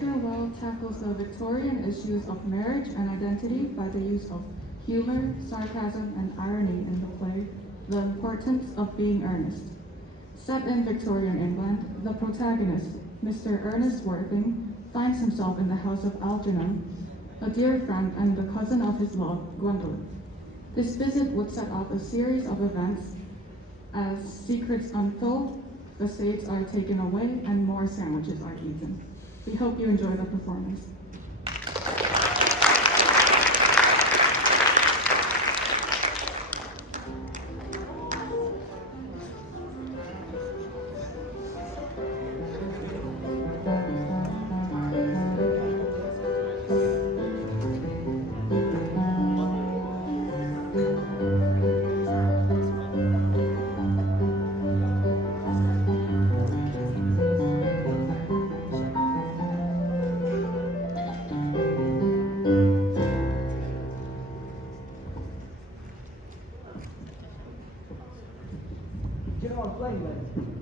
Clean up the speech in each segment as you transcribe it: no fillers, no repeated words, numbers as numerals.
Mr. Well tackles the Victorian issues of marriage and identity by the use of humor, sarcasm, and irony in the play, The Importance of Being Earnest. Set in Victorian England, the protagonist, Mr. Ernest Worthing, finds himself in the house of Algernon, a dear friend and the cousin of his love, Gwendolyn. This visit would set off a series of events as secrets unfold, the safes are taken away, and more sandwiches are eaten. We hope you enjoy the performance.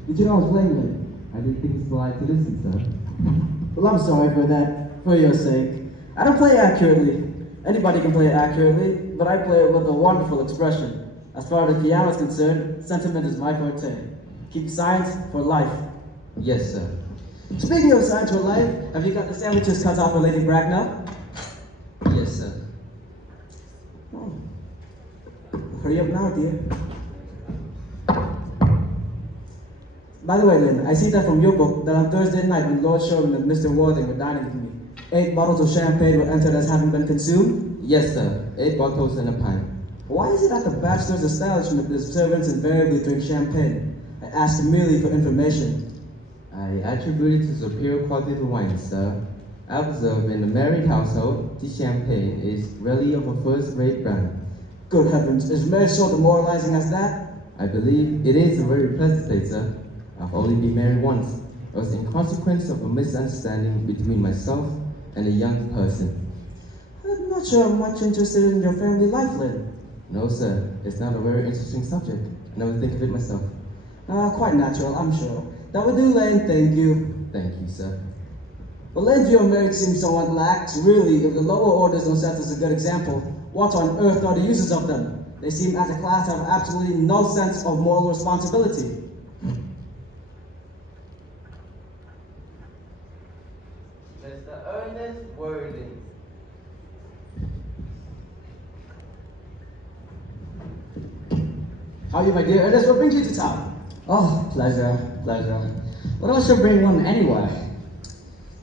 Did you know I was playing late? I didn't think it's polite to listen, sir. Well, I'm sorry for that, for your sake. I don't play accurately. Anybody can play it accurately, but I play it with a wonderful expression. As far as the piano is concerned, sentiment is my forte. Keep science for life. Yes, sir. Speaking of science for life, have you got the sandwiches cut out for Lady Bracknell? Yes, sir. Oh. Hurry up now, dear. By the way, Lynn, I see that from your book that on Thursday night when Lord Sherman and Mr. Worthing were dining with me, 8 bottles of champagne were entered as having been consumed? Yes, sir. 8 bottles and a pint. Why is it at the bachelor's establishment the servants invariably drink champagne? I asked merely for information. I attribute it to superior quality of wine, sir. I observe in a married household, the champagne is really of a first-rate brand. Good heavens, is marriage so demoralizing as that? I believe it is a very pleasant state, sir. I've only been married once. It was in consequence of a misunderstanding between myself and a young person. I'm not sure I'm much interested in your family life, Lynn. No, sir. It's not a very interesting subject. I never think of it myself. Quite natural, I'm sure. That would do, Lane. Thank you. Thank you, sir. Well, Lane, your marriage seems somewhat lax. Really, if the lower orders don't set us a good example, what on earth are the uses of them? They seem as a class to have absolutely no sense of moral responsibility. Mr. Earnest Worthing. How are you, my dear Ernest? What brings you to town? Oh, pleasure. What else should bring one anywhere?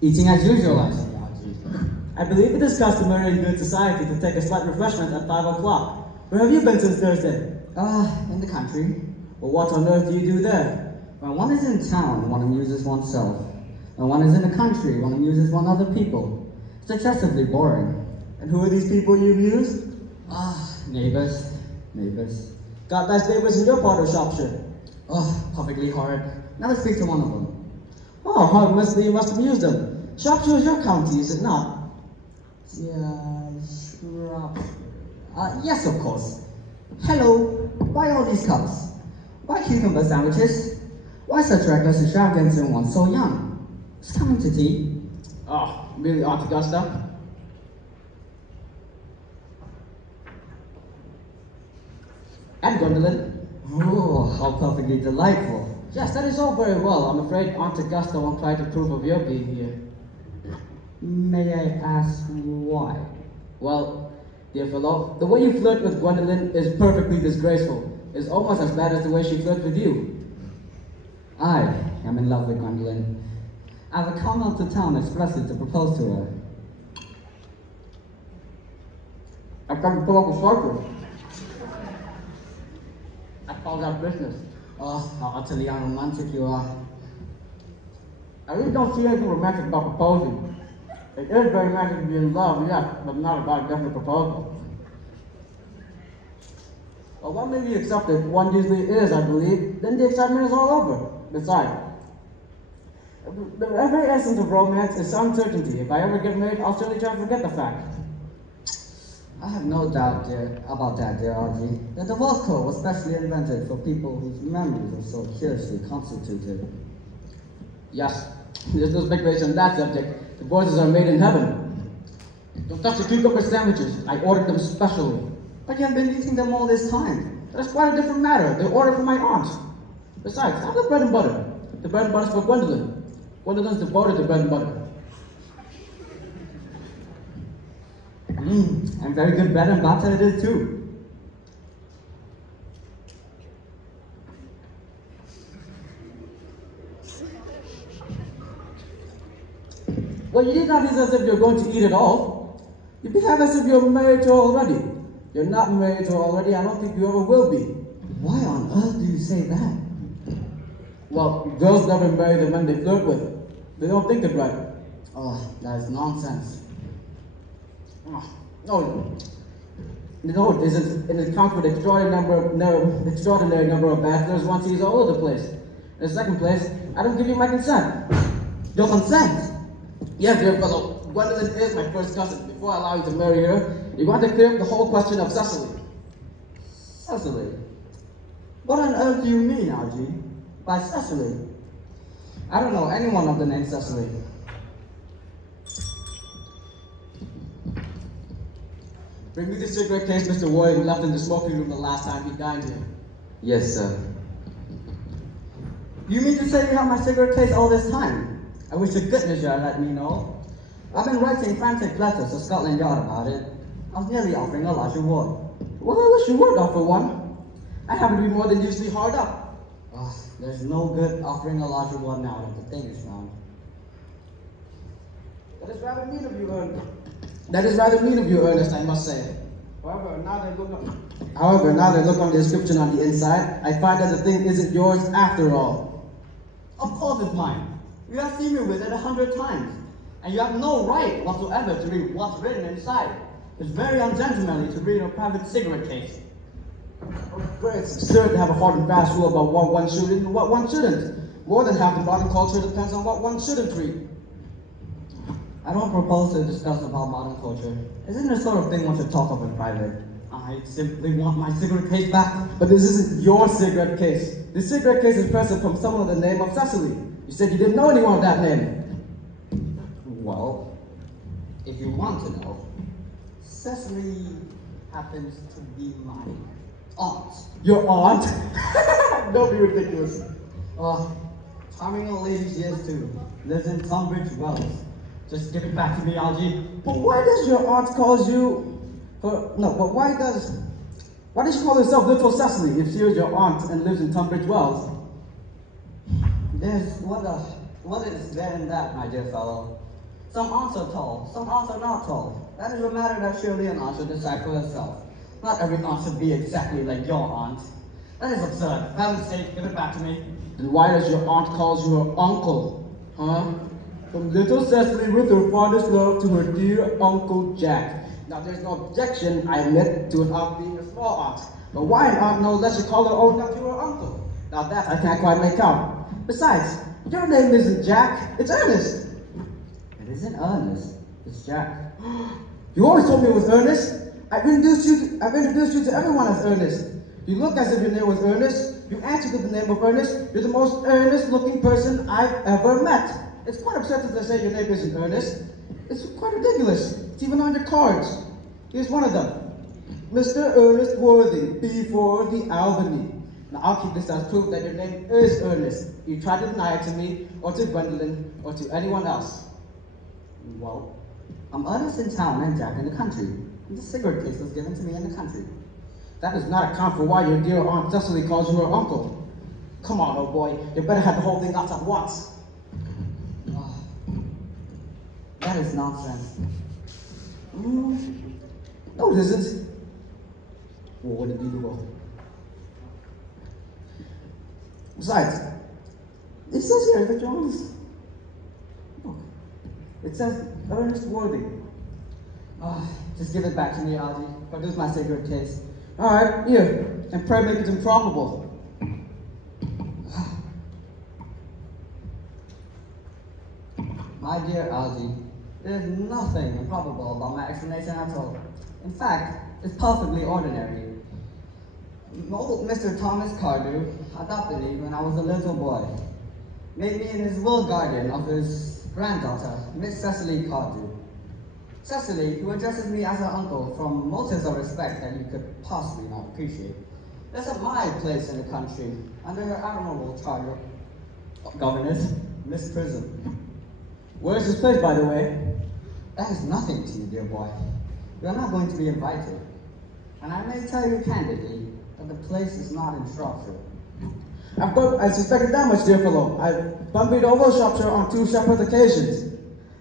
Eating as usual, I see, Archie. I believe it is customary in good society to take a slight refreshment at 5 o'clock. Where have you been since Thursday? In the country. Well, what on earth do you do there? When one is in town, one amuses oneself. When one is in the country, one amuses one other people. It's excessively boring. And who are these people you amuse? Neighbors. Got nice neighbors in your part of Shropshire? Oh, perfectly horrid. Never speak to one of them. Oh, how immensely you must amuse them. Shropshire is your county, is it not? Yeah, yes, of course. Hello, why all these cups? Why cucumber sandwiches? Why such reckless extravagance in one so young? Who's coming to tea? Oh, really, Aunt Augusta? And Gwendolyn. Oh, how perfectly delightful. Yes, that is all very well. I'm afraid Aunt Augusta won't try to approve of your being here. May I ask why? Well, dear fellow, the way you flirt with Gwendolyn is perfectly disgraceful. It's almost as bad as the way she flirts with you. I am in love with Gwendolyn. I have come out to town expressly to propose to her. I've come to pull up a circle. I call that business. Oh, how utterly unromantic you are. I really don't see anything romantic about proposing. It is very romantic to be in love, yes, but not about a definite proposal. Well, one may be accepted, one usually is, I believe, then the excitement is all over. Besides, the very essence of romance is uncertainty. If I ever get married, I'll certainly try to forget the fact. I have no doubt about that, dear Audrey. The divorce code was specially invented for people whose memories are so curiously constituted. Yes, there's no speculation on that subject. The voices are made in heaven. Don't touch the cucumber sandwiches. I ordered them specially. But you have been eating them all this time. That's quite a different matter. They're ordered from my aunt. Besides, I love bread and butter. The bread and butter's for Gwendolyn. Gwendolyn's devoted to bread and butter. And very good bread and butter it is too. Well, you did not behave as if you're going to eat it all. You behave as if you're married to her already. You're not married to her already. I don't think you ever will be. Why on earth do you say that? Well, girls never marry the men they flirt with. They don't think it right. Oh, that is nonsense. No, it isn't. It accounts for the extraordinary number of bachelors one sees all over the place. In the second place, I don't give you my consent. Your consent? Yes, dear fellow, Gwendolyn is my first cousin. Before I allow you to marry her, you want to clear up the whole question of Cecily. Cecily? What on earth do you mean, Algie? By Cecily? I don't know anyone of the name Cecily. Bring me the cigarette case Mr. Warren left in the smoking room the last time he dined here. Yes, sir. You mean to say you have my cigarette case all this time? I wish to goodness you had let me know. I've been writing frantic letters to Scotland Yard about it. I was nearly offering a large reward. Well, I wish you would offer one. I happen to be more than usually hard up. There's no good offering a large reward now that the thing is found. That is rather mean of you, Ernest. That is rather mean of you, Ernest, I must say. However, now that I look on the inscription on the inside, I find that the thing isn't yours after all. Of course it's mine. You have seen me with it 100 times. And you have no right whatsoever to read what's written inside. It's very ungentlemanly to read a private cigarette case. It's absurd to have a hard and fast rule about what one should and what one shouldn't. More than half the modern culture depends on what one shouldn't read. I don't propose to discuss about modern culture. Isn't the sort of thing one should talk of in private. I simply want my cigarette case back. But this isn't your cigarette case. This cigarette case is present from someone with the name of Cecily. You said you didn't know anyone of that name. Well, if you want to know, Cecily happens to be my aunt. Your aunt? Don't be ridiculous. Charming old lady she is too. Lives in Tunbridge Wells. Just give it back to me, Algie. But why does your aunt call you... why does she call herself Little Cecily if she is your aunt and lives in Tunbridge Wells? What is there in that, my dear fellow? Some aunts are tall, some aunts are not tall. That is a matter that surely an aunt should decide for herself. Not every aunt should be exactly like your aunt. That is absurd. For heaven's sake, give it back to me. Then why does your aunt call you her uncle? Huh? From little Cecily with her fondest love to her dear Uncle Jack. Now there's no objection, I admit, to an aunt being a small aunt. But why an aunt no less should call her own nephew her uncle? Now that I can't quite make out. Besides, your name isn't Jack, it's Ernest. It isn't Ernest, it's Jack. You always told me it was Earnest. I've introduced you to everyone as Ernest. You look as if your name was Ernest. You answer to the name of Ernest. You're the most earnest-looking person I've ever met. It's quite upsetting to say your name isn't Ernest. It's quite ridiculous. It's even on your cards. Here's one of them. Mr. Ernest Worthing, before the Albany. Now I'll keep this as proof that your name is Ernest. You try to deny it to me, or to Gwendolyn, or to anyone else. Well, I'm Ernest in town and Jack in the country. And the cigarette case was given to me in the country. That does not account for why your dear Aunt Cecily calls you her uncle. Come on, old boy. You better have the whole thing out at once. That is nonsense. No, it isn't. What would it be to Besides, it says here that Jones. Look, it says Ernest Worthing. Just give it back to me, Algie. Produce my cigarette case. All right, here, and pray make it improbable. My dear Algie, there is nothing improbable about my explanation at all. In fact, it's perfectly ordinary. Old Mr. Thomas Cardew adopted me when I was a little boy. Made me his will guardian of his granddaughter, Miss Cecily Cardew. Cecily, who addresses me as her uncle from motives of respect that you could possibly not appreciate, lives at my place in the country under her admirable charge of governess, Miss Prism. Where's this place, by the way? That is nothing to you, dear boy. You are not going to be invited. And I may tell you candidly that the place is not in Shropshire. I suspected that much, dear fellow. I've bumped over Shropshire on 2 separate occasions.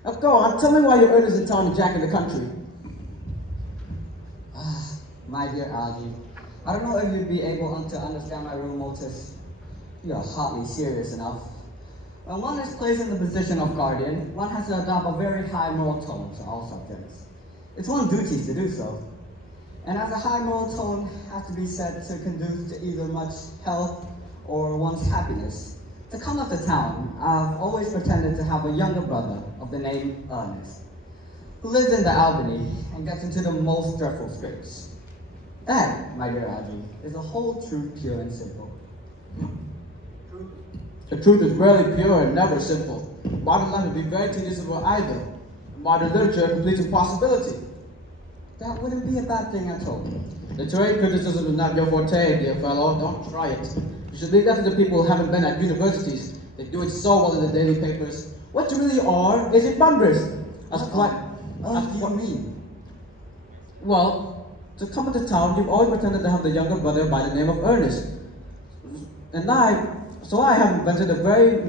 Now go on, tell me why you're Ernest in town and Jack in the country. My dear Algie, I don't know if you'd be able to understand my real motives. You are hardly serious enough. When one is placed in the position of guardian, one has to adopt a very high moral tone to all subjects. It's one's duty to do so. And as a high moral tone has to be said to conduce to either much health or one's happiness, to come up to town, I've always pretended to have a younger brother of the name Earnest, who lives in the Albany and gets into the most dreadful scrapes. That, my dear Algie, is the whole truth, pure and simple. The truth is rarely pure and never simple. Modern life would be very tedious for either. Modern literature a complete impossibility. That wouldn't be a bad thing at all. Literary criticism is not your forte, dear fellow. Don't try it. You should leave that to the people who haven't been at universities. They do it so well in the daily papers. What you really are is a bunbrist. What do you mean? Well, to come into town, you've always pretended to have the younger brother by the name of Earnest. So I have invented a very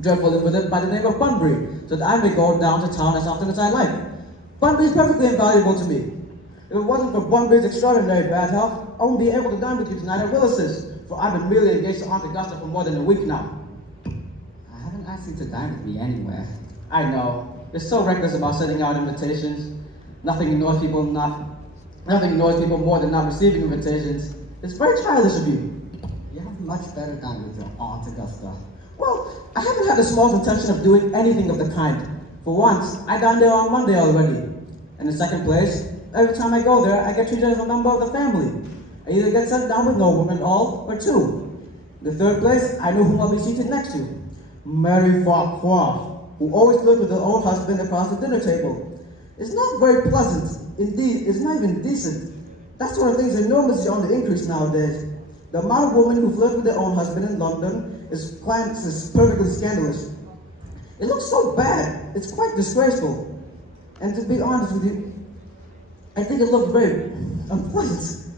dreadful incident by the name of Bunbury, so that I may go down to town as often as I like. Bunbury is perfectly invaluable to me. If it wasn't for Bunbury's extraordinary bad health, I wouldn't be able to dine with you tonight at Willis's, for I've been merely engaged to Aunt Augusta for more than a week now. I haven't asked you to dine with me anywhere. I know. You're so reckless about sending out invitations. Nothing annoys people more than not receiving invitations. It's very childish of you. You have much better dine with your Aunt Augusta. Well, I haven't had the smallest intention of doing anything of the kind. For once, I dined there on Monday already. In the second place, every time I go there, I get treated as a member of the family. I either get sent down with no woman at all, or 2. In the third place, I know whom I'll be seated next to. Mary Farquhar, who always lived with her own husband across the dinner table. It's not very pleasant. Indeed, it's not even decent. That sort of thing is enormously on the increase nowadays. The amount of women who flirt with their own husband in London is perfectly scandalous. It looks so bad. It's quite disgraceful. And to be honest with you, I think it looks very unpleasant.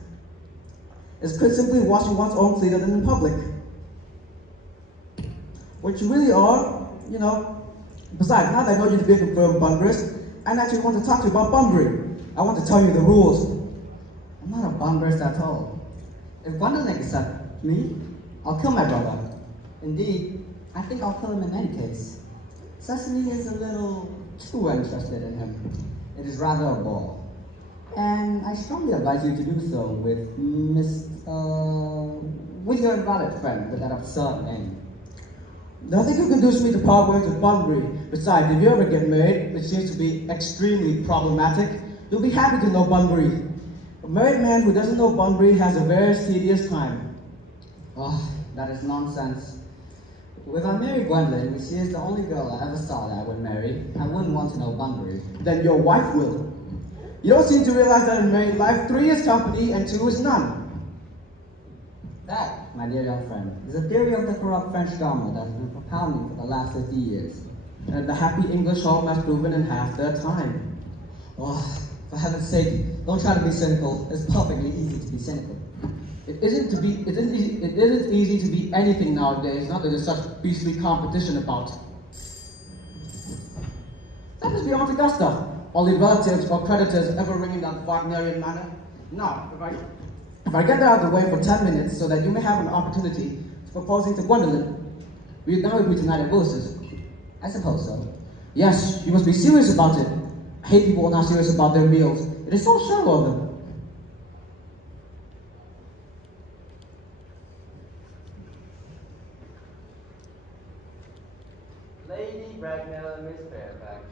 It's quite simply washing one's own cleaner than in public. What you really are, you know. Besides, now that I know you to be a confirmed bunbrist, I actually want to talk to you about Bunbury. I want to tell you the rules. I'm not a bunbrist at all. If Gwendolyn accepts me, I'll kill my brother. Indeed, I think I'll kill him in any case. Cecily is a little too interested in him. It is rather a bore. And I strongly advise you to do so with with your invalid friend with that absurd name. Nothing can induce me to part ways with Bunbury. Besides, if you ever get married, which seems to be extremely problematic, you'll be happy to know Bunbury. A married man who doesn't know Bunbury has a very tedious time. Oh, that is nonsense. If I marry Gwendolyn, which she is the only girl I ever saw that I would marry, I wouldn't want to know Bunbury. Then your wife will. You don't seem to realize that in married life, 3 is company and 2 is none. That, my dear young friend, is a theory of the corrupt French government that has been propounding for the last 50 years. And the happy English home has proven in half their time. Oh, for heaven's sake, don't try to be cynical. It's perfectly easy to be cynical. It isn't easy to be anything nowadays, not that there's such beastly competition about. That must be Aunt Augusta. Only relatives or creditors ever ringing that Wagnerian manner. Now, if I get out of the way for 10 minutes so that you may have an opportunity to proposing to Gwendolyn, will you dine with me tonight at Willis's? I suppose so. Yes, you must be serious about it. I hate people who are not serious about their meals. It is so shallow of them. Lady Bracknell and Miss Fairfax.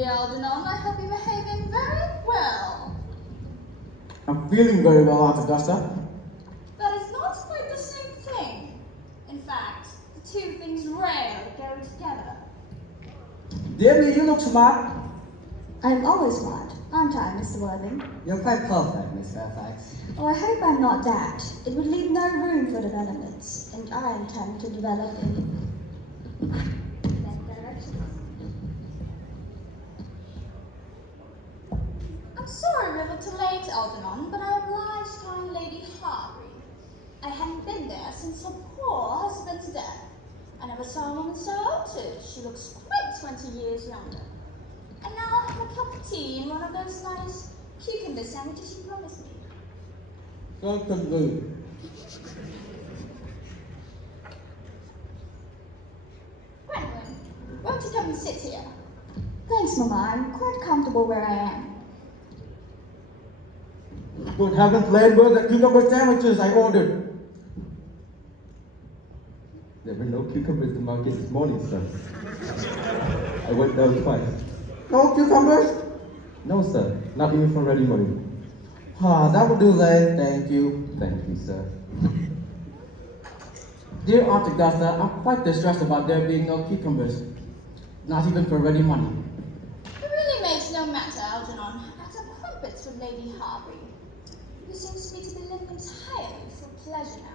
dear Algernon. I hope you're behaving very well. I'm feeling very well, Aunt Augusta. That is not quite the same thing. In fact, the two things rarely go together. Dear me, you look smart. I'm always smart, aren't I, Mr. Worthing? You're quite perfect, Miss Fairfax. Oh, I hope I'm not that. It would leave no room for developments, and I intend to develop in that direction. I'm sorry we're a little late, Algernon, but I obliged kind Lady Harbury. I hadn't been there since her poor husband's death. I never saw a woman so altered. She looks quite 20 years younger. And now I'll have a cup of tea and one of those nice cucumber sandwiches you promised me. Certainly. Gwendolyn, won't you come and sit here? Thanks, Mama. I'm quite comfortable where I am. Good heavens, Lane, where the cucumber sandwiches I ordered? There were no cucumbers in the market this morning, sir. I went down twice. No cucumbers? No, sir. Not even for ready money. Ah, that will do, Lane. Thank you. Thank you, sir. Dear Aunt Augusta, I'm quite distressed about there being no cucumbers. Not even for ready money. It really makes no matter, Algernon. As a crumpets with Lady Harbury. You seem to be living entirely for pleasure now.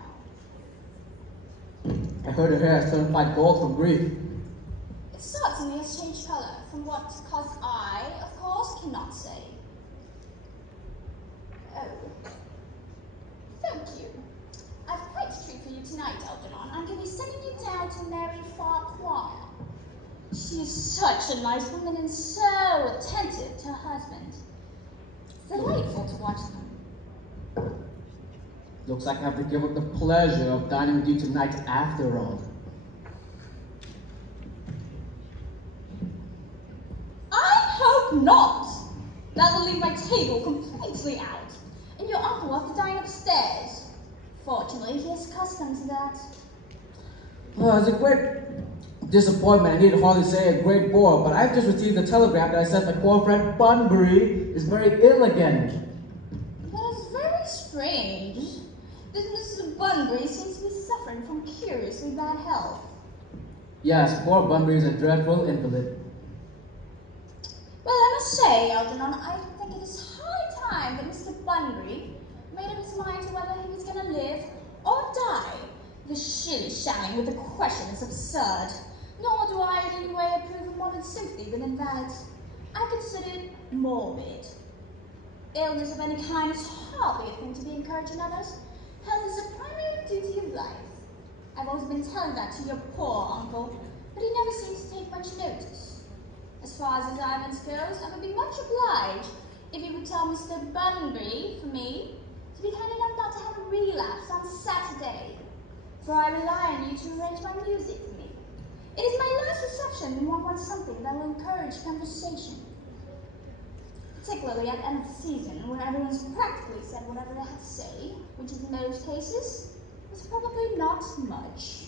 I heard her hair has turned like gold from grief. It certainly has changed colour, from what cause I, of course, cannot say. Oh. Thank you. I've quite a treat for you tonight, Algernon. I'm going to be sending you down to Mary Farquhar. She is such a nice woman and so attentive to her husband. It's delightful to watch them. Looks like I have to give up the pleasure of dining with you tonight after all. I hope not. That will leave my table completely out, and your uncle will have to dine upstairs. Fortunately, he is accustomed to that. It's a great disappointment. I need to hardly say a great bore, but I've just received a telegram that I said my poor friend Bunbury is very ill again. That is very strange. This Mrs. Bunbury seems to be suffering from curiously bad health. Yes, poor Bunbury is a dreadful invalid. Well, I must say, Algernon, I think it is high time that Mr. Bunbury made up his mind to whether he was going to live or die. The shilly-shallying with the question is absurd. Nor do I in any way approve of modern sympathy within that. I consider it morbid. Illness of any kind is hardly a thing to be encouraged in others. Health is a primary duty of life. I've always been telling that to your poor uncle, but he never seems to take much notice. As far as his islands goes, I would be much obliged if you would tell Mr. Bunbury, for me, to be kind enough not to have a relapse on Saturday, for I rely on you to arrange my music for me. It is my last reception and one wants something that will encourage conversation, particularly at the end of the season, where everyone's practically said whatever they have to say, which in most cases is probably not much.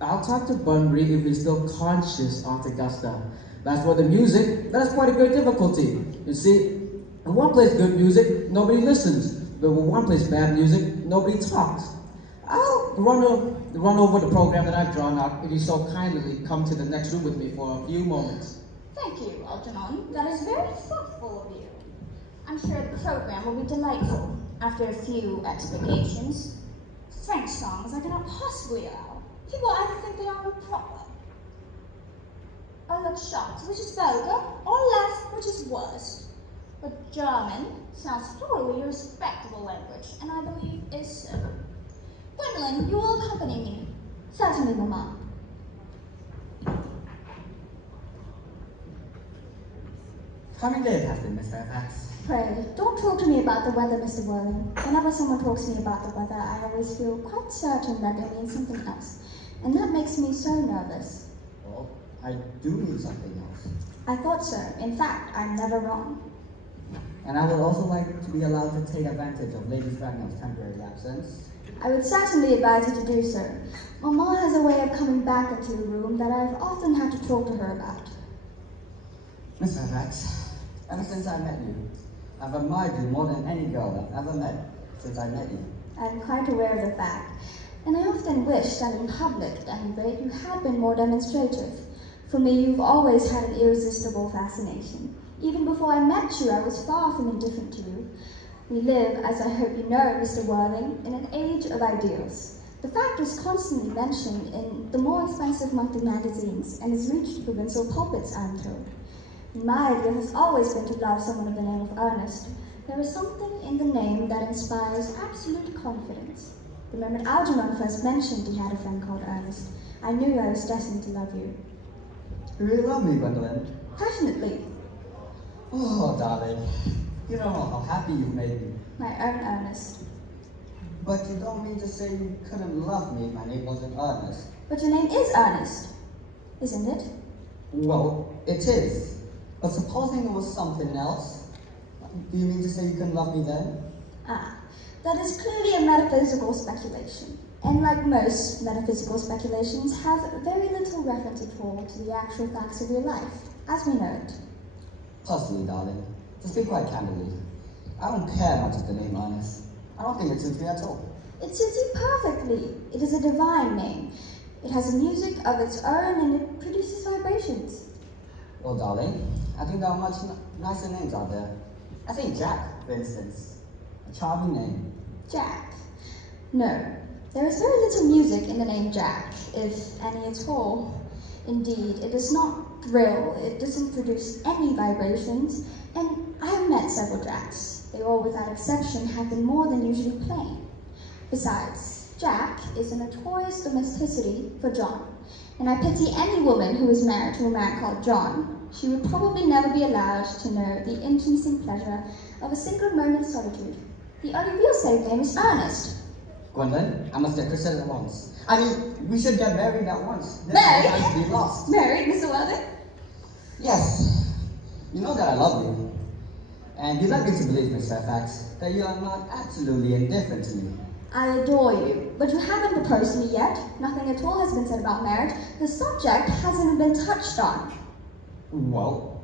I'll talk to Bunbury if he's still conscious, Aunt Augusta. As for the music, that's quite a great difficulty. You see, when one plays good music, nobody listens. But when one plays bad music, nobody talks. I'll run over the program that I've drawn out if you so kindly come to the next room with me for a few moments. Thank you, Algernon. That is very thoughtful of you. I'm sure the program will be delightful after a few explications. French songs I cannot possibly allow. People either think they are improper, or look shocked, which is vulgar, or laugh, which is worse. But German sounds thoroughly a respectable language, and I believe is so. Gwendolyn, you will accompany me. Certainly, Mama. Coming day it has been, Miss Fairfax. Pray, don't talk to me about the weather, Mr. Worthing. Whenever someone talks to me about the weather, I always feel quite certain that they mean something else. And that makes me so nervous. Well, I do mean something else. I thought so. In fact, I'm never wrong. And I would also like to be allowed to take advantage of Lady Spragnell's temporary absence. I would certainly advise you to do so. Mama has a way of coming back into the room that I've often had to talk to her about. Miss Fairfax, ever since I met you, I've admired you more than any girl I've ever met since I met you. I'm quite aware of the fact, and I often wish that in public, at any rate, you had been more demonstrative. For me, you've always had an irresistible fascination. Even before I met you, I was far from indifferent to you. We live, as I hope you know, Mr. Worthing, in an age of ideals. The fact is constantly mentioned in the more expensive monthly magazines and has reached provincial pulpits, I'm told. My ideal has always been to love someone of the name of Earnest. There is something in the name that inspires absolute confidence. The moment Algernon first mentioned he had a friend called Earnest, I knew I was destined to love you. You really love me, Gwendolyn. Passionately. Oh, darling. You don't know how happy you've made me. My own Earnest. But you don't mean to say you couldn't love me if my name wasn't Earnest. But your name is Earnest, isn't it? Well, it is. But supposing it was something else, do you mean to say you couldn't love me then? Ah, that is clearly a metaphysical speculation. And like most metaphysical speculations, have very little reference at all to the actual facts of your life, as we know it. Personally, darling, to speak quite candidly, I don't care much of the name Earnest. I don't think it suits me at all. It suits you perfectly. It is a divine name. It has a music of its own and it produces vibrations. Well, darling, I think there are much nicer names out there. I think Jack, for instance. A charming name. Jack. No, there is very little music in the name Jack, if any at all. Indeed, it does not thrill, it doesn't produce any vibrations, and I have met several Jacks. They all, without exception, have been more than usually plain. Besides, Jack is a notorious domesticity for John, and I pity any woman who is married to a man called John. She would probably never be allowed to know the intimacy pleasure of a single moment's solitude. The only real safe name is Earnest. Gwendolyn, I must get Christian at once. I mean, we should get married at once. Married? I'd be lost. Married, Mr. Worthing? Yes. You know that I love you. And you led me to believe, Miss Fairfax, that you are not absolutely indifferent to me. I adore you, but you haven't proposed to me yet. Nothing at all has been said about marriage. The subject hasn't been touched on. Well,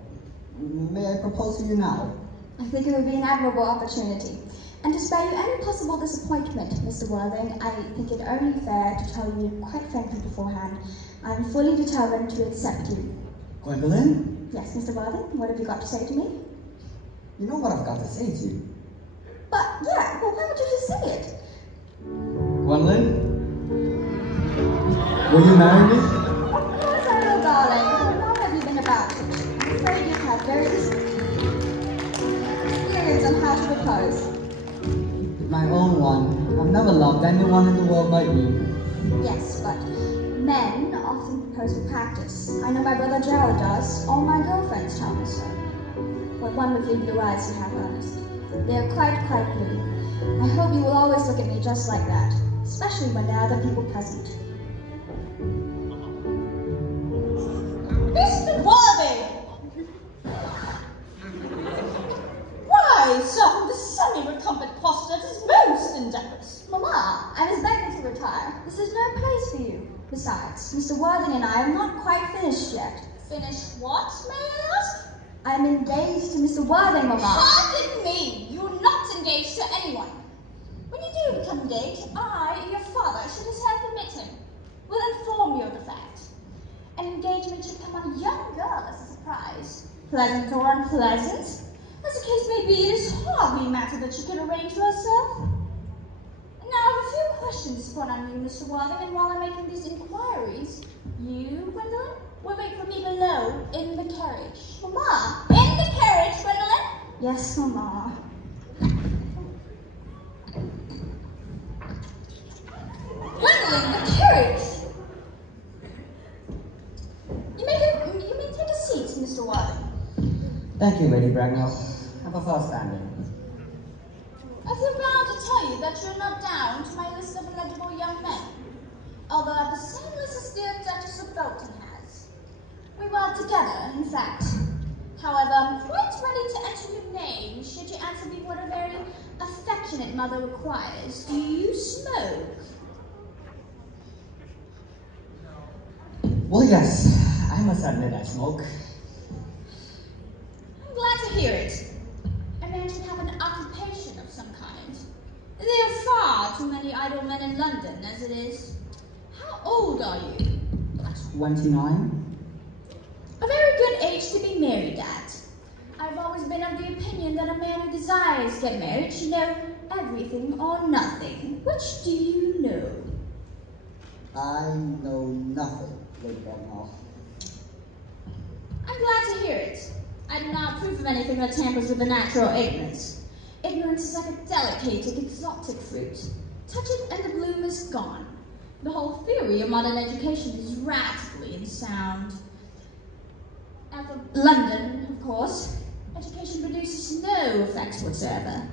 may I propose to you now? I think it would be an admirable opportunity. And to spare you any possible disappointment, Mr. Worthing, I think it only fair to tell you quite frankly beforehand, I'm fully determined to accept you. Gwendolyn? Yes, Mr. Worthing, what have you got to say to me? You know what I've got to say to you. But, yeah, well, why would you just say it? Gwendolyn? Will you marry me? Of course I will, darling. How long have you been about it? I'm afraid you've had very little experience on how to propose. My own one. I've never loved anyone in the world but you. Yes, but men often propose for practice. I know my brother Gerald does. All my girlfriends tell me so. What wonderfully blue eyes you have, Earnest. They are quite blue. I hope you will always look at me just like that, especially when there are other people present. Mr. Worthing! Why, sir, this semi-recumbent posture is most indecorous. Mamma, I was begging to retire. This is no place for you. Besides, Mr. Worthing and I are not quite finished yet. Finished what, may I ask? I'm engaged to Mr. Worthing, Mamma. Pardon me, you're not engaged to anyone. When you do become engaged, I, your father, should as help admit him. We'll inform you of the fact. An engagement should come on a young girl as a surprise. Pleasant or unpleasant, as the case may be, it is hardly a matter that she can arrange for herself. Now, I have a few questions to put on you, Mr. Worthing, and while I'm making these inquiries, you, Gwendolyn, will wait for me below in the carriage. Mamma! In the carriage, Gwendolyn? Yes, Mamma. Gwendolyn, the carriage! You may take a seat, Mr. Worthing. Thank you, Lady Bracknell. I prefer standing. I feel bound to tell you that you're not down to my list of eligible young men, although I have the same list as dear Duchess of Bolton has. We were together, in fact. However, I'm quite ready to enter your name should you answer me what a very affectionate mother requires. Do you smoke? Well, yes, I must admit I smoke. idle men in London as it is. How old are you? 29? A very good age to be married at. I've always been of the opinion that a man who desires to get married should know everything or nothing. Which do you know? I know nothing, Lady Bracknell. I'm glad to hear it. I do not approve of anything that tampers with the natural ignorance. Ignorance is like a delicate and exotic fruit. Touch it and the bloom is gone. The whole theory of modern education is radically unsound. Out of London, of course, education produces no effects whatsoever.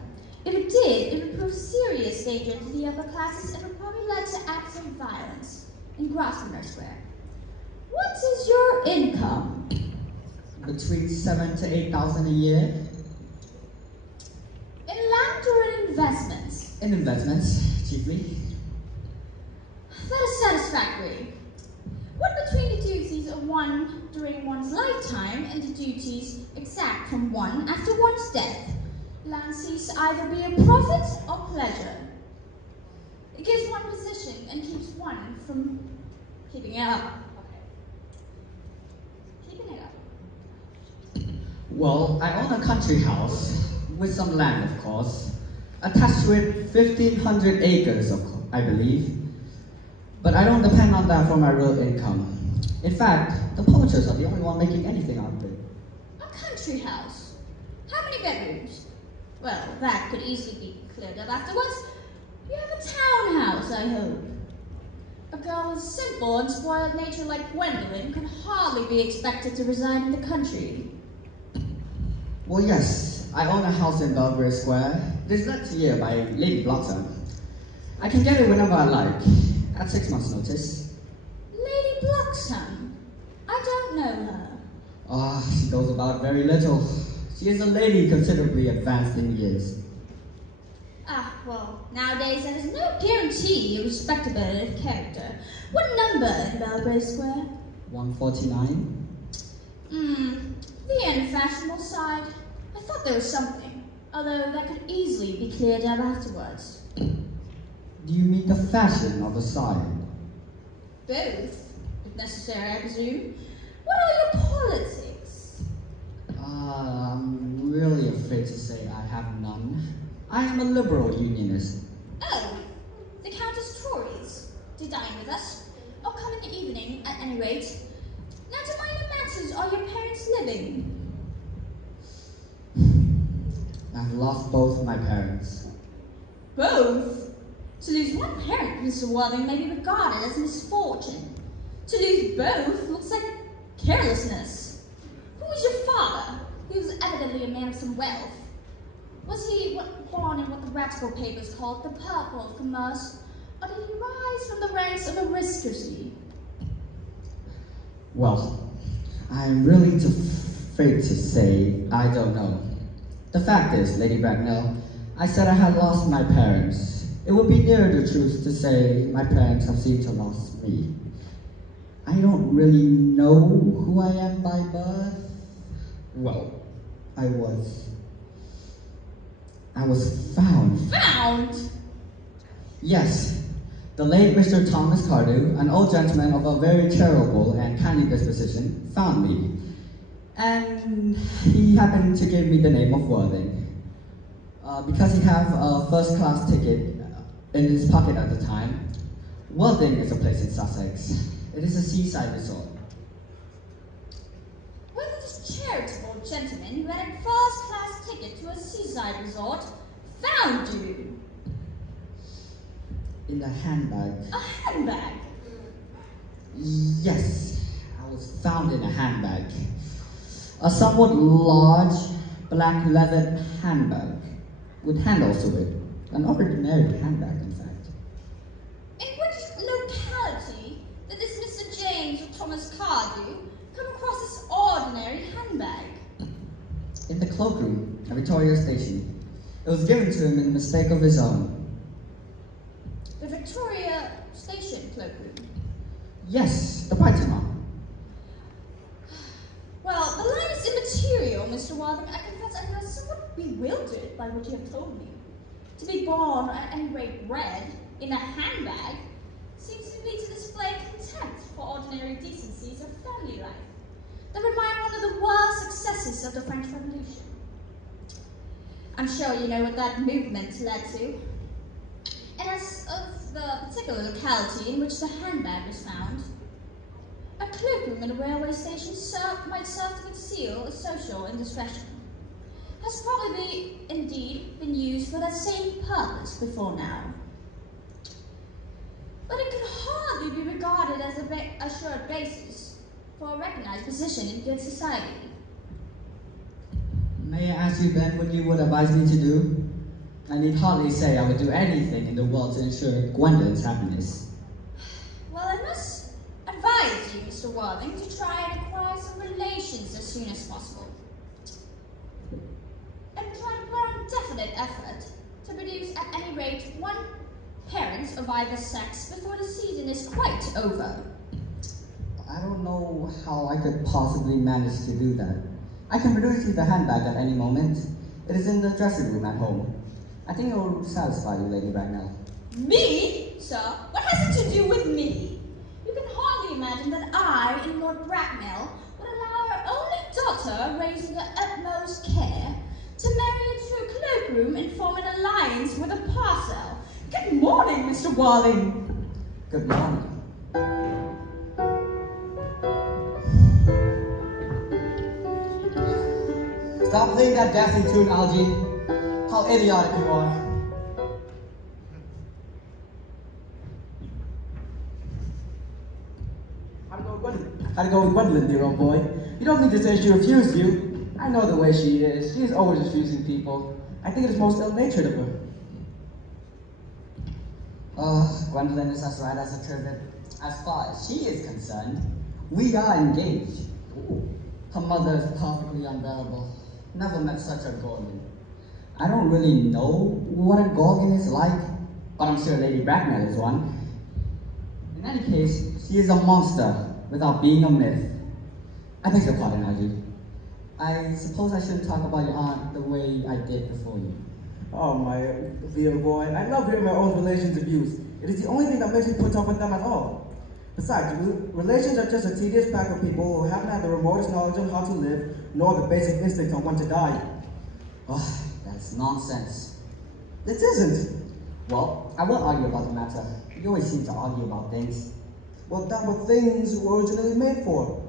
If it did, it would prove serious danger to the upper classes and would probably lead to acts of violence in Grosvenor Square. What is your income? Between 7,000 to 8,000 a year. In land or in investments? In investments, chiefly. That is satisfactory. What between the duties of one during one's lifetime and the duties exact from one after one's death, land cease to either be a profit or pleasure. It gives one position and keeps one from keeping it up. Keeping it up. Well, I own a country house with some land, of course. Attached to it 1,500 acres, I believe. But I don't depend on that for my real income. In fact, the poachers are the only one making anything out of it. A country house? How many bedrooms? Well, that could easily be cleared up afterwards. You have a townhouse, I hope. A girl with simple and spoiled nature like Gwendolyn could hardly be expected to reside in the country. Well, yes, I own a house in Belgrave Square. It is let to year by Lady Bloxham. I can get it whenever I like, at 6 months' notice. Lady Bloxham? I don't know her. She goes about very little. She is a lady considerably advanced in years. Well, nowadays there is no guarantee of respectability of character. What number in Belgrave Square? 149? The unfashionable side. I thought there was something, although that could easily be cleared up afterwards. Do you mean the fashion or the side? Both, if necessary, I presume. What are your politics? I'm really afraid to say I have none. I am a liberal unionist. Oh, the Countess Tories. To dine with us, or come in the evening, at any rate. Now to minor matters, are your parents living? I've lost both my parents. Both? To lose one parent, Mr. Worthing, may be regarded as misfortune. To lose both looks like carelessness. Who was your father? He was evidently a man of some wealth. Was he born in what the radical papers called the purple of commerce, or did he rise from the ranks of aristocracy? Well, I'm really afraid to say I don't know. The fact is, Lady Bracknell, I said I had lost my parents. It would be nearer the truth to say my parents have seemed to have lost me. I don't really know who I am by birth. Well, I was found. Found? Yes. The late Mr. Thomas Cardew, an old gentleman of a very charitable and kindly disposition, found me. And he happened to give me the name of Worthing. Because he had a first-class ticket in his pocket at the time. Worthing is a place in Sussex. It is a seaside resort. Well, this charitable gentleman who had a first-class ticket to a seaside resort found you. In a handbag. A handbag? Yes, I was found in a handbag. A somewhat large, black leather handbag with handles to it. An ordinary handbag, in fact. In which locality did this Mr. James or Thomas Cardew come across this ordinary handbag? In the cloakroom at Victoria Station. It was given to him in mistake of his own. The Victoria Station cloakroom? Yes, the Brighton one. Well, the line is immaterial, Mr. Worthing. I confess I was somewhat bewildered by what you have told me. To be born, or at any rate bred, in a handbag seems to me to display contempt for ordinary decencies of family life that remind one of the worst successes of the French Revolution. I'm sure you know what that movement led to. And as of the particular locality in which the handbag was found, a cloakroom in a railway station might serve to conceal a social indiscretion. Has probably indeed been used for that same purpose before now. But it can hardly be regarded as a sure basis for a recognized position in good society. May I ask you then what you would advise me to do? I need hardly say I would do anything in the world to ensure Gwendolyn's happiness. Well, I must advise you, Mr. Worthing, to try and acquire some relations as soon as possible. And try to put on definite effort to produce at any rate one parent of either sex before the season is quite over. I don't know how I could possibly manage to do that. I can produce you the handbag at any moment. It is in the dressing room at home. I think it will satisfy you, Lady Bracknell. Me? Sir, what has it to do with me? You can hardly imagine that I and Lord Bracknell would allow our only daughter, raised with the utmost care, to marry into a cloakroom and form an alliance with a parcel. Good morning, Mr. Worthing. Good morning. Stop playing that dancing tune, Algie. How idiotic you are. How'd it go with Gwendolyn, dear old boy? You don't mean to say she refused you. I know the way she is. She is always refusing people. I think it is most ill-natured of her. Gwendolyn is as right as a trivet. As far as she is concerned, we are engaged. Her mother is perfectly unbearable. Never met such a gorgon. I don't really know what a gorgon is like, but I'm sure Lady Bracknell is one. In any case, she is a monster without being a myth. I beg your pardon, Algie. I suppose I shouldn't talk about your aunt the way I did before you. Oh, my dear boy, I love hearing my own relations abused. It is the only thing that makes me put up with them at all. Besides, relations are just a tedious pack of people who haven't had the remotest knowledge of how to live, nor the basic instinct on when to die. Oh, that's nonsense. It isn't. Well, I won't argue about the matter. You always seem to argue about things. Well, that were things we were originally made for.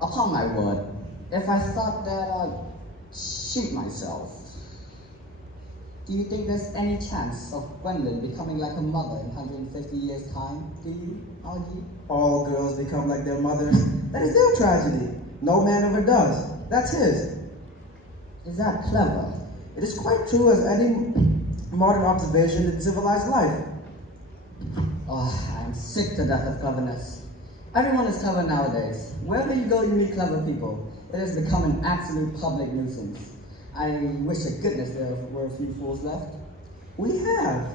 Upon my word, if I thought that I'd shoot myself, do you think there's any chance of Gwendolyn becoming like her mother in 150 years' time? Do you, Algie? All girls become like their mothers. That is their tragedy. No man ever does. That's his. Is that clever? It is quite true as any modern observation in civilized life. Oh, I'm sick to death of cleverness. Everyone is clever nowadays. Wherever you go, you meet clever people. It has become an absolute public nuisance. I wish to goodness there were a few fools left. We have.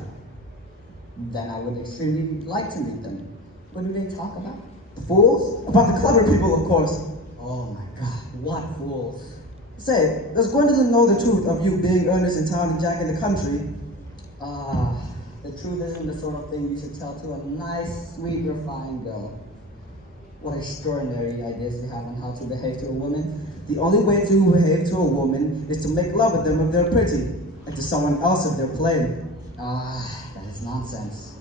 Then I would extremely like to meet them. What do they talk about? The fools? About the clever people, of course. Oh my God, what fools? Say, does Gwendolyn know the truth of you being Ernest in town and Jack in the country? The truth isn't the sort of thing you should tell to a nice, sweet, refined girl. What extraordinary ideas you have on how to behave to a woman. The only way to behave to a woman is to make love with them if they're pretty, and to someone else if they're plain. That is nonsense.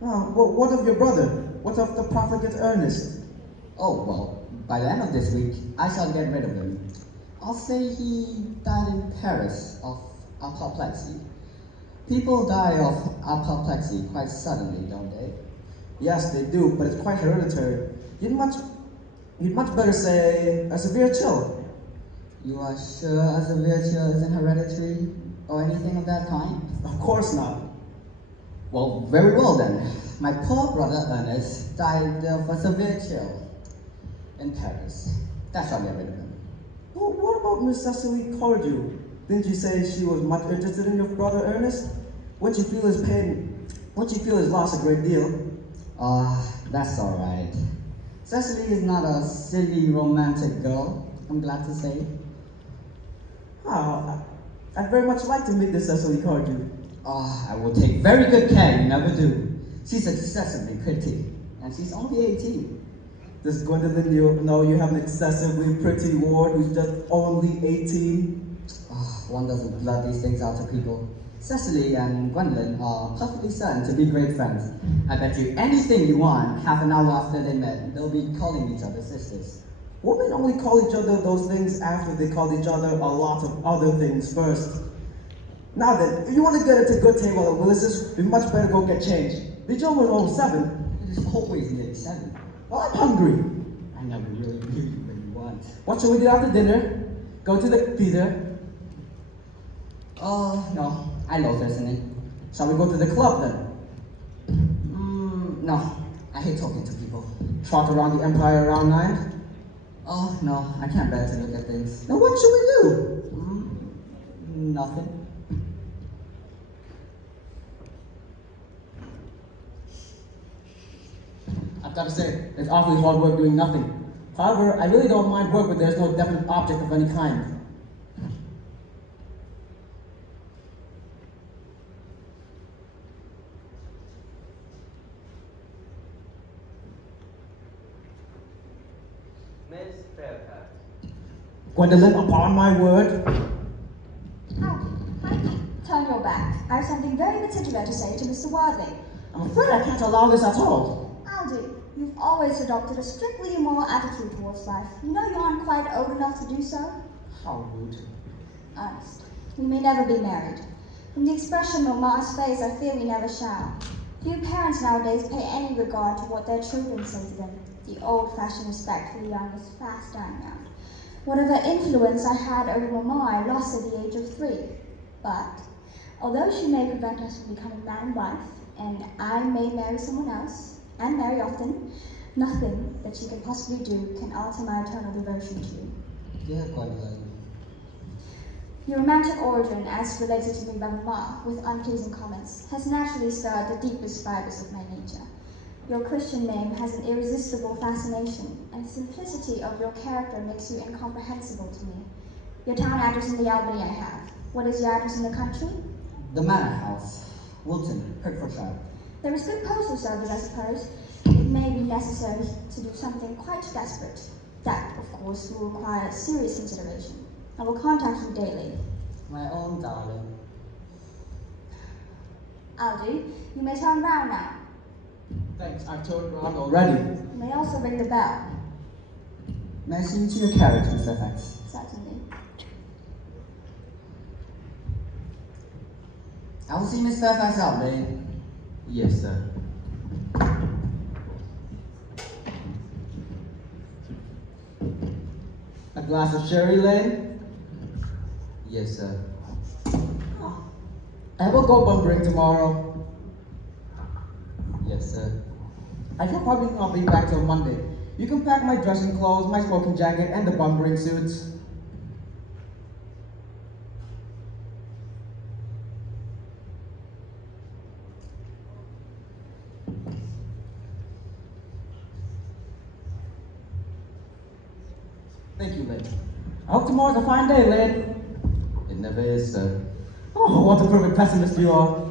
Well, what of your brother? What of the profligate Earnest? Oh, well, by the end of this week, I shall get rid of him. I'll say he died in Paris of apoplexy. People die of apoplexy quite suddenly, don't they? Yes, they do, but it's quite hereditary. You'd much better say a severe chill. You are sure a severe chill isn't hereditary or anything of that kind? Of course not. Well, very well then. My poor brother Ernest died of a severe chill in Paris. That shall get rid of him. Well, what about Miss Cecily Cardew? Didn't you say she was much interested in your brother Ernest? Wouldn't you feel his pain? Wouldn't you feel his loss a great deal? That's all right. Cecily is not a silly, romantic girl, I'm glad to say. I'd very much like to meet this Cecily Cardew. Oh, I will take very good care, you never do. She's excessively pretty, and she's only 18. Does Gwendolyn know you have an excessively pretty ward who's just only 18? Oh, one doesn't blurt these things out to people. Cecily and Gwendolyn are perfectly certain to be great friends. I bet you anything you want, half an hour after they met, they'll be calling each other sisters. Women only call each other those things after they called each other a lot of other things first. Now then, if you want to get into good table at Willis's, we much better go get changed. Be Joe was 07. It is always late 7. Well, I'm hungry. I never really knew you when you want. What shall we do after dinner? Go to the theater? No. I loathe listening. Shall we go to the club then? No. I hate talking to people. Trot around the Empire around 9? Oh, no. I can't bear to look at things. Then what should we do? Nothing. I've got to say, it's awfully hard work doing nothing. However, I really don't mind work where there's no definite object of any kind. Miss Fairfax. Gwendolyn, upon my word. Turn your back. I have something very particular to say to Mr. Worthing. I'm afraid I can't allow this at all. Aldi, you've always adopted a strictly immoral attitude towards life. You know you aren't quite old enough to do so. How rude. Ernest, we may never be married. From the expression on Ma's face, I fear we never shall. Few parents nowadays pay any regard to what their children say to them. The old-fashioned respect for the young is fast dying out. Whatever influence I had over Mama, I lost at the age of 3. But, although she may prevent us from becoming man and wife, and I may marry someone else, and marry often, nothing that she can possibly do can alter my eternal devotion to you. Dear Gwendolyn. Your romantic origin, as related to me by Mama, with unpleasing comments, has naturally stirred the deepest fibers of my nature. Your Christian name has an irresistible fascination, and the simplicity of your character makes you incomprehensible to me. Your town address in the Albany I have. What is your address in the country? The Manor House, Wilton, Hertfordshire. There is good postal service, I suppose. It may be necessary to do something quite desperate. That, of course, will require serious consideration. I will contact you daily. My own darling. Aldi, you may turn round now. Thanks, I've turned around already. You may also ring the bell. May I see you to your carriage, Mr. Fairfax? Certainly. I will see Miss Fairfax out, Lane. Yes, sir. A glass of sherry, Lane? Yes, sir. I will go bumbering tomorrow. Yes, sir. I shall probably not be back till Monday. You can pack my dressing clothes, my smoking jacket, and the bumbering suits. Thank you, Lynn. I hope tomorrow's a fine day, Lynn. It never is, sir. Oh, what a perfect pessimist you are.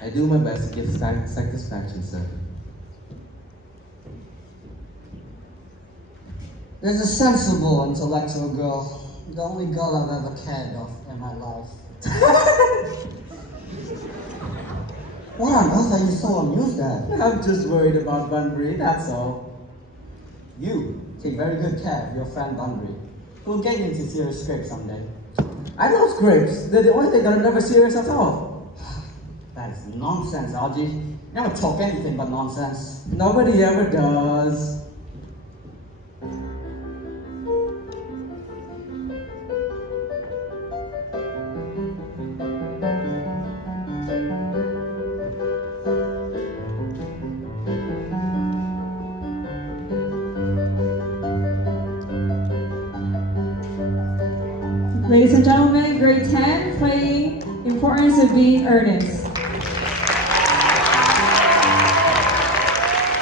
I do my best to give satisfaction, sir. There's a sensible, intellectual girl. The only girl I've ever cared of in my life. What on earth are you so amused at? I'm just worried about Bunbury, that's all. You take very good care of your friend Bunbury. We'll get you into serious scrape someday. I love scrapes. They're the only thing that are never serious at all. That is nonsense, Algie. You never talk anything but nonsense. Nobody ever does. Ladies and gentlemen, grade 10, playing Importance of Being Earnest.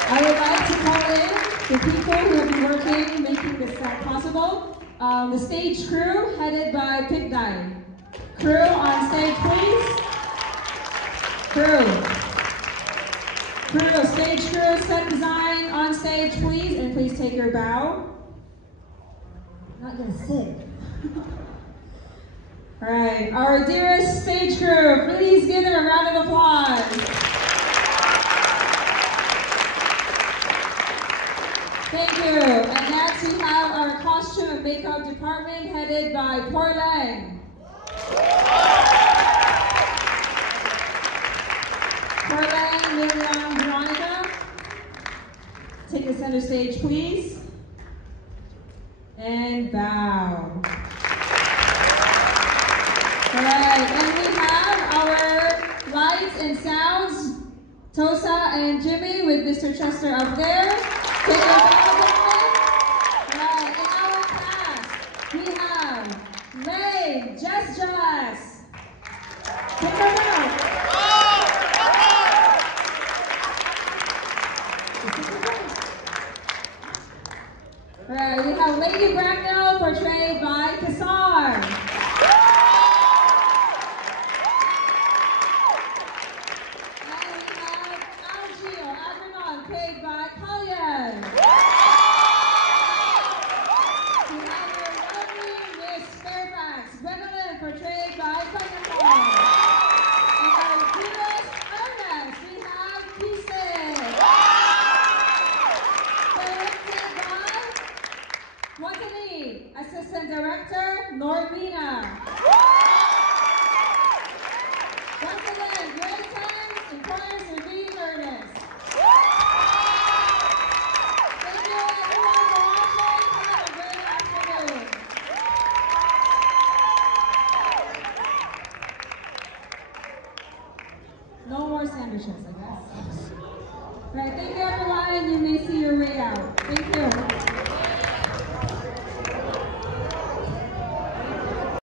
I would like to call in the people who have been working, making this possible. The stage crew, headed by Pig Dye. Crew on stage, please. Crew, stage crew, set design on stage, please, and please take your bow. Not gonna sing. All right, our dearest stage crew, please give them a round of applause. Thank you. And next we have our costume and makeup department headed by Portland. Portland, Miriam, Veronica. Take the center stage, please. And bow. All right, and we have our lights and sounds, Tosa and Jimmy with Mr. Chester up there. Take your bow, gentlemen. All right, in our cast, we have Lay, Jess. Take your bow. All right, we have Lady Bracknell portrayed by Kassar. Played by Kalyan. We have your lovely Miss Fairfax, Gwendolyn, portrayed by Thunderfall. And our dearest Earnest, we have Pieces. Directed by Watani, Assistant Director, Normina. Once again, great times and choirs for being Earnest. No more sandwiches, I guess. All right, thank you everyone, and you may see your way out. Thank you.